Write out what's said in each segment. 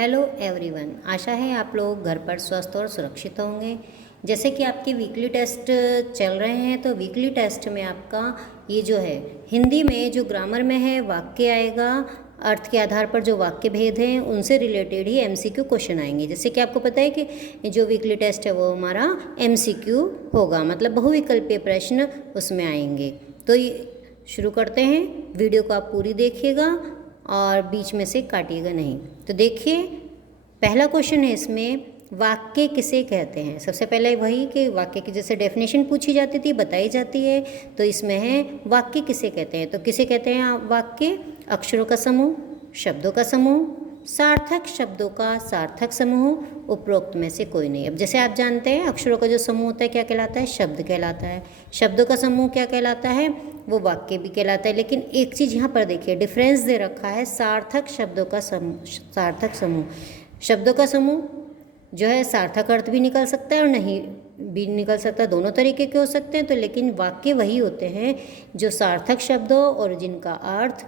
Hello everyone, आशा है आप लोग घर पर स्वस्थ और सुरक्षित होंगे। जैसे कि आपके वीकली टेस्ट चल रहे हैं, तो वीकली टेस्ट में आपका ये जो है हिंदी में जो ग्रामर में है वाक्य आएगा, अर्थ के आधार पर जो वाक्य भेद हैं उनसे रिलेटेड ही एमसीक्यू क्वेश्चन आएंगे। जैसे कि आपको पता है कि जो वीकली टेस्ट है वो हमारा एमसीक्यू होगा, मतलब बहुविकल्पीय प्रश्न उसमें आएंगे। तो ये शुरू करते हैं। वीडियो को आप पूरी देखिएगा और बीच में से काटिएगा नहीं। तो देखिए, पहला क्वेश्चन है इसमें, वाक्य किसे कहते हैं। सबसे पहले वही कि वाक्य की जैसे डेफिनेशन पूछी जाती थी, बताई जाती है, तो इसमें है वाक्य किसे कहते हैं। तो किसे कहते हैं वाक्य? अक्षरों का समूह, शब्दों का समूह, सार्थक शब्दों का सार्थक समूह, उपरोक्त में से कोई नहीं। अब जैसे आप जानते हैं अक्षरों का जो समूह होता है क्या कहलाता है? शब्द कहलाता है। शब्दों का समूह क्या कहलाता है? वो वाक्य भी कहलाता है। लेकिन एक चीज़ यहाँ पर देखिए, डिफरेंस दे रखा है, सार्थक शब्दों का सार्थक समूह। शब्दों का समूह जो है सार्थक अर्थ भी निकल सकता है और नहीं भी निकल सकता, दोनों तरीके के हो सकते हैं। तो लेकिन वाक्य वही होते हैं जो सार्थक शब्दों और जिनका अर्थ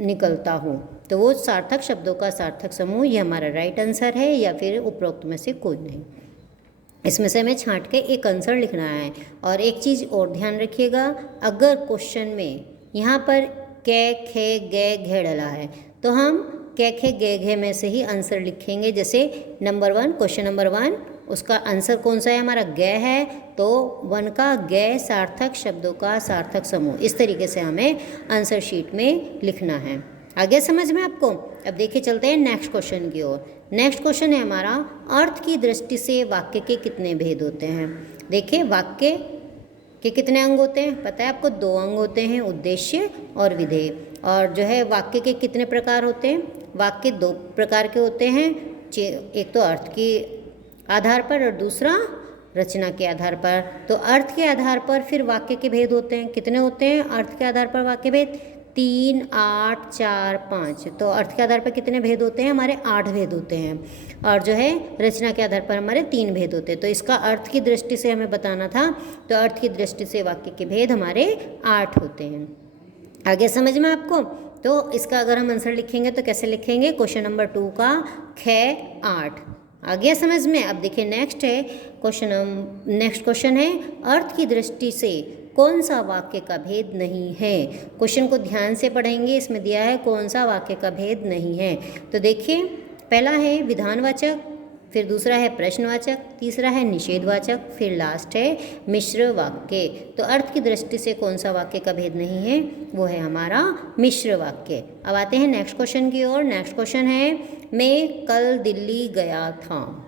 निकलता हो, तो वो सार्थक शब्दों का सार्थक समूह, ये हमारा राइट आंसर है, या फिर उपरोक्त में से कोई नहीं। इसमें से हमें छांट के एक आंसर लिखना है। और एक चीज़ और ध्यान रखिएगा, अगर क्वेश्चन में यहाँ पर कै खे गे घे डला है तो हम कै खे गे घे में से ही आंसर लिखेंगे। जैसे नंबर 1, क्वेश्चन नंबर 1, उसका आंसर कौन सा है? हमारा गे है, तो 1 का गे सार्थक शब्दों का सार्थक समूह। इस तरीके से हमें आंसर शीट में लिखना है। आगे समझ में आपको? अब देखिए, चलते हैं नेक्स्ट क्वेश्चन की ओर। नेक्स्ट क्वेश्चन है हमारा, अर्थ की दृष्टि से वाक्य के कितने भेद होते हैं। देखिए, वाक्य के कितने अंग होते हैं? पता है आपको, 2 अंग होते हैं, उद्देश्य और विधेय। और जो है वाक्य के कितने प्रकार होते हैं? वाक्य 2 प्रकार के होते हैं, एक तो अर्थ के आधार पर और दूसरा रचना के आधार पर। तो अर्थ के आधार पर फिर वाक्य के भेद होते हैं। कितने होते हैं अर्थ के आधार पर वाक्य भेद? 3, 8, 4, 5। तो अर्थ के आधार पर कितने भेद होते हैं? हमारे 8 भेद होते हैं। और जो है रचना के आधार पर हमारे 3 भेद होते हैं। तो इसका अर्थ की दृष्टि से हमें बताना था, तो अर्थ की दृष्टि से वाक्य के भेद हमारे 8 होते हैं। आगे समझ में आपको? तो इसका अगर हम आंसर लिखेंगे तो कैसे लिखेंगे? क्वेश्चन नंबर 2 का ख 8। आ गया समझ में? अब देखिए नेक्स्ट है नेक्स्ट क्वेश्चन है, अर्थ की दृष्टि से कौन सा वाक्य का भेद नहीं है। क्वेश्चन को ध्यान से पढ़ेंगे, इसमें दिया है कौन सा वाक्य का भेद नहीं है। तो देखिए, पहला है विधानवाचक, फिर दूसरा है प्रश्नवाचक, तीसरा है निषेधवाचक, फिर लास्ट है मिश्र वाक्य। तो अर्थ की दृष्टि से कौन सा वाक्य का भेद नहीं है? वो है हमारा मिश्र वाक्य। अब आते हैं नेक्स्ट क्वेश्चन की ओर। नेक्स्ट क्वेश्चन है, मैं कल दिल्ली गया था।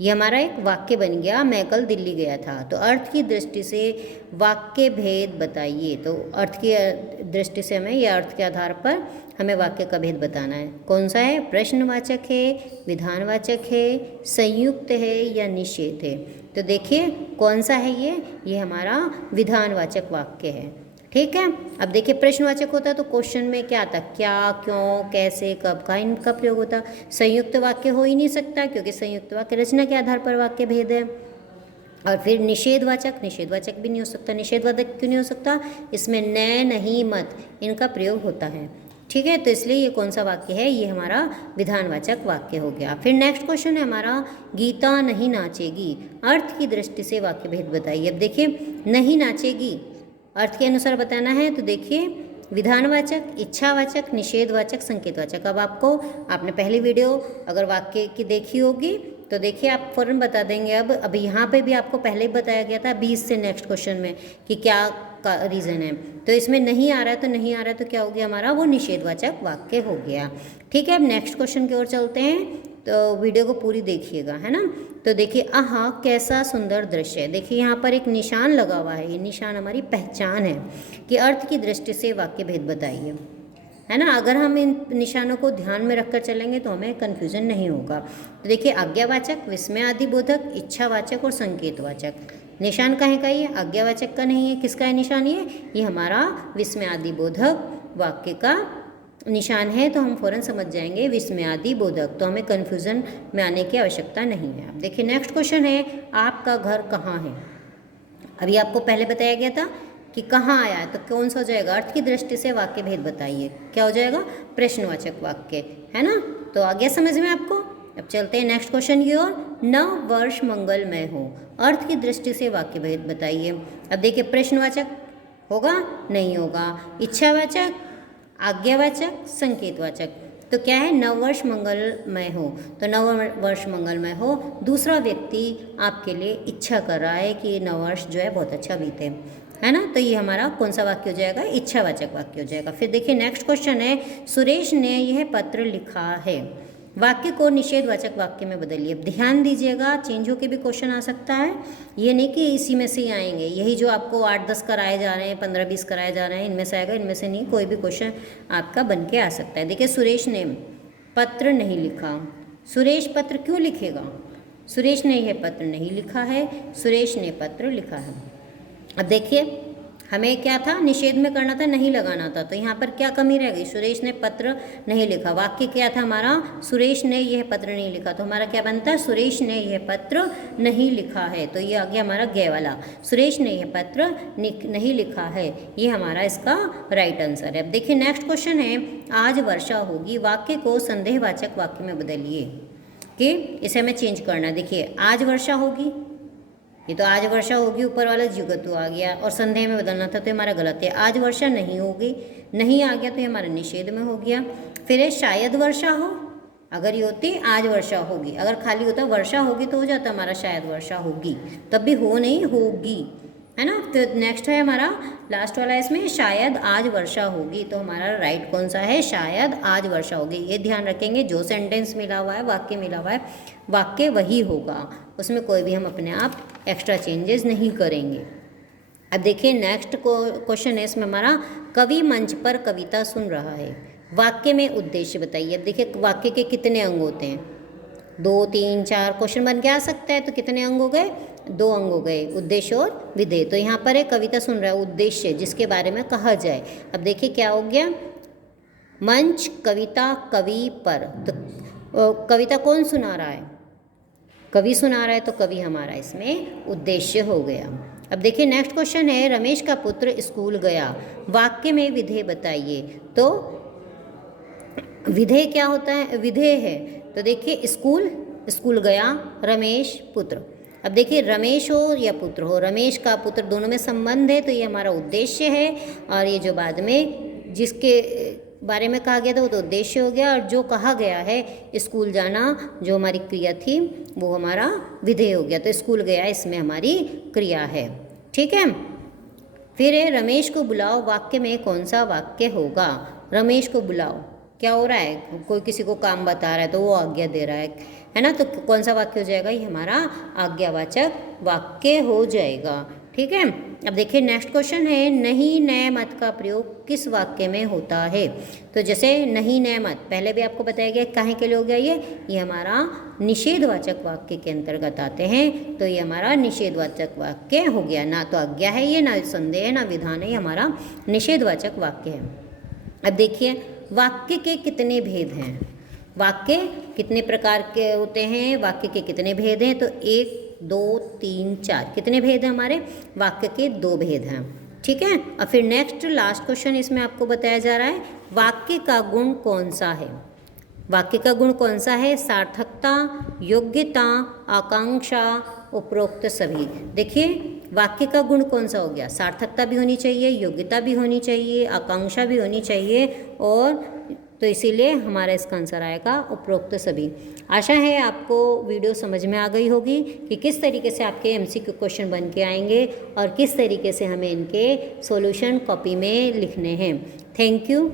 ये हमारा एक वाक्य बन गया, मैं कल दिल्ली गया था। तो अर्थ की दृष्टि से वाक्य भेद बताइए। तो अर्थ की दृष्टि से हमें या अर्थ के आधार पर हमें वाक्य का भेद बताना है। कौन सा है? प्रश्नवाचक है, विधानवाचक है, संयुक्त है या निषेध है। तो देखिए कौन सा है ये हमारा विधानवाचक वाक्य है। ठीक है। अब देखिए, प्रश्नवाचक होता तो क्वेश्चन में क्या आता? क्या, क्यों, कैसे, कब का इनका प्रयोग होता। संयुक्त वाक्य हो ही नहीं सकता, क्योंकि संयुक्त वाक्य रचना के आधार पर वाक्य भेद है। और फिर निषेधवाचक भी नहीं हो सकता। निषेधवाचक क्यों नहीं हो सकता? इसमें न, नहीं, मत इनका प्रयोग होता है। ठीक है, तो इसलिए ये कौन सा वाक्य है? ये हमारा विधानवाचक वाक्य हो गया। फिर नेक्स्ट क्वेश्चन है हमारा, गीता नहीं नाचेगी। अर्थ की दृष्टि से वाक्य भेद बताइए। अब देखिए, नहीं नाचेगी अर्थ के अनुसार बताना है। तो देखिए, विधानवाचक, इच्छावाचक, निषेधवाचक, संकेतवाचक। अब आपने पहली वीडियो अगर वाक्य की देखी होगी तो देखिए आप फ़ौरन बता देंगे। अब यहाँ पे भी आपको पहले ही बताया गया था 20 से नेक्स्ट क्वेश्चन में कि क्या का रीज़न है। तो इसमें नहीं आ रहा है, तो नहीं आ रहा है तो क्या हो गया हमारा? वो निषेधवाचक वाक्य हो गया। ठीक है, अब नेक्स्ट क्वेश्चन की ओर चलते हैं। तो वीडियो को पूरी देखिएगा, है ना। तो देखिए, आहा कैसा सुंदर दृश्य है। देखिए यहाँ पर एक निशान लगा हुआ है, ये निशान हमारी पहचान है कि अर्थ की दृष्टि से वाक्य भेद बताइए, है ना। अगर हम इन निशानों को ध्यान में रखकर चलेंगे तो हमें कन्फ्यूजन नहीं होगा। तो देखिए, आज्ञावाचक, विस्मयादिबोधक, इच्छावाचक और संकेतवाचक। निशान कहाँ का? ये आज्ञावाचक का नहीं है। किसका है निशान? ये हमारा विस्मयादिबोधक वाक्य का निशान है। तो हम फ़ौरन समझ जाएंगे विस्मयादिबोधक, तो हमें कन्फ्यूज़न में आने की आवश्यकता नहीं है। अब देखिए नेक्स्ट क्वेश्चन है, आपका घर कहाँ है। अभी आपको पहले बताया गया था कि कहाँ आया है, तो कौन सा हो जाएगा? अर्थ की दृष्टि से वाक्य भेद बताइए। क्या हो जाएगा? प्रश्नवाचक वाक्य, है ना। तो आ गया समझ में आपको। अब चलते हैं नेक्स्ट क्वेश्चन की ओर। नव वर्ष मंगलमय हो, अर्थ की दृष्टि से वाक्य भेद बताइए। अब देखिए, प्रश्नवाचक होगा, नहीं होगा, इच्छावाचक, आज्ञावाचक, संकेतवाचक। तो क्या है, नववर्ष मंगलमय हो, तो नववर्ष मंगलमय हो, दूसरा व्यक्ति आपके लिए इच्छा कर रहा है कि नववर्ष जो है बहुत अच्छा बीते, है ना। तो ये हमारा कौन सा वाक्य हो जाएगा, इच्छावाचक वाक्य हो जाएगा। फिर देखिए नेक्स्ट क्वेश्चन है, सुरेश ने यह पत्र लिखा है, वाक्य को निषेधवाचक वाक्य में बदलिए। ध्यान दीजिएगा, चेंज होकर भी क्वेश्चन आ सकता है, ये नहीं कि इसी में से ही आएंगे। यही जो आपको 8-10 कराए जा रहे हैं, 15-20 कराए जा रहे हैं, इनमें से आएगा, इनमें से नहीं, कोई भी क्वेश्चन आपका बन के आ सकता है। देखिए, सुरेश ने पत्र नहीं लिखा, सुरेश पत्र क्यों लिखेगा, सुरेश ने यह पत्र नहीं लिखा है, सुरेश ने पत्र लिखा है। अब देखिए, हमें क्या था, निषेध में करना था, नहीं लगाना था, तो यहाँ पर क्या कमी रह गई, सुरेश ने पत्र नहीं लिखा। वाक्य क्या था हमारा, सुरेश ने यह पत्र नहीं लिखा, तो हमारा क्या बनता है, सुरेश ने यह पत्र नहीं लिखा है। तो ये आ गया हमारा गे वाला, सुरेश ने यह पत्र नहीं लिखा है, ये हमारा इसका राइट आंसर है। अब देखिए नेक्स्ट क्वेश्चन है, आज वर्षा होगी, वाक्य को संदेहवाचक वाक्य में बदलिए, कि इसे हमें चेंज करना है। देखिए, आज वर्षा होगी, ये तो आज वर्षा होगी ऊपर वाला जीवगतु आ गया, और संदेह में बदलना था तो हमारा गलत है। आज वर्षा नहीं होगी, नहीं आ गया तो ये हमारा निषेध में हो गया। फिर है शायद वर्षा हो, अगर ये होती आज वर्षा होगी, अगर खाली होता वर्षा होगी तो हो जाता हमारा शायद वर्षा होगी, तब भी हो नहीं, होगी, है ना। तो नेक्स्ट है हमारा लास्ट वाला, इसमें शायद आज वर्षा होगी, तो हमारा राइट कौन सा है, शायद आज वर्षा होगी। ये ध्यान रखेंगे, जो सेंटेंस मिला हुआ है, वाक्य मिला हुआ है, वाक्य वही होगा, उसमें कोई भी हम अपने आप एक्स्ट्रा चेंजेस नहीं करेंगे। अब देखिए नेक्स्ट क्वेश्चन है, इसमें हमारा कवि मंच पर कविता सुन रहा है, वाक्य में उद्देश्य बताइए। अब देखिए, वाक्य के कितने अंग होते हैं, 2, 3, 4 क्वेश्चन बन के आ सकता है, तो कितने अंग हो गए, 2 अंग हो गए, उद्देश्य और विधेय। तो यहाँ पर एक कविता सुन रहा है, उद्देश्य जिसके बारे में कहा जाए। अब देखिए क्या हो गया, मंच, कविता, कवि पर, तो कविता कौन सुना रहा है, कवि सुना रहा है, तो कवि हमारा इसमें उद्देश्य हो गया। अब देखिए नेक्स्ट क्वेश्चन है, रमेश का पुत्र स्कूल गया, वाक्य में विधेय बताइए। तो विधेय क्या होता है, विधेय है, तो देखिए स्कूल गया, रमेश पुत्र। अब देखिए रमेश हो या पुत्र हो, रमेश का पुत्र, दोनों में संबंध है, तो ये हमारा उद्देश्य है, और ये जो बाद में जिसके बारे में कहा गया था वो तो उद्देश्य हो गया, और जो कहा गया है स्कूल जाना, जो हमारी क्रिया थी वो हमारा विधेय हो गया। तो स्कूल गया इसमें हमारी क्रिया है, ठीक है। फिर है रमेश को बुलाओ, वाक्य में कौन सा वाक्य होगा, रमेश को बुलाओ, क्या हो रहा है, कोई किसी को काम बता रहा है तो वो आज्ञा दे रहा है ना, तो कौन सा वाक्य हो जाएगा, ये हमारा आज्ञावाचक वाक्य हो जाएगा, ठीक है। अब देखिए नेक्स्ट क्वेश्चन है, नहीं नए मत का प्रयोग किस वाक्य में होता है। तो जैसे नहीं नए मत पहले भी आपको बताया गया, काहे के लिए हो गया ये हमारा निषेधवाचक वाक्य के अंतर्गत आते हैं, तो ये हमारा निषेधवाचक वाक्य हो गया, ना तो आज्ञा है ये, ना संदेह है, ना विधान है, ये हमारा निषेधवाचक वाक्य है। अब देखिए वाक्य के कितने भेद हैं, वाक्य कितने प्रकार के होते हैं, वाक्य के कितने भेद हैं, तो 1, 2, 3, 4 कितने भेद हैं हमारे, वाक्य के 2 भेद हैं, ठीक है। और फिर नेक्स्ट लास्ट क्वेश्चन इसमें आपको बताया जा रहा है, वाक्य का गुण कौन सा है, वाक्य का गुण कौन सा है, सार्थकता, योग्यता, आकांक्षा, उपरोक्त सभी। देखिए वाक्य का गुण कौन सा हो गया, सार्थकता भी होनी चाहिए, योग्यता भी होनी चाहिए, आकांक्षा भी होनी चाहिए, और तो इसीलिए हमारा इसका आंसर आएगा उपरोक्त सभी। आशा है आपको वीडियो समझ में आ गई होगी कि किस तरीके से आपके एमसीक्यू क्वेश्चन बन के आएंगे और किस तरीके से हमें इनके सॉल्यूशन कॉपी में लिखने हैं। Thank you.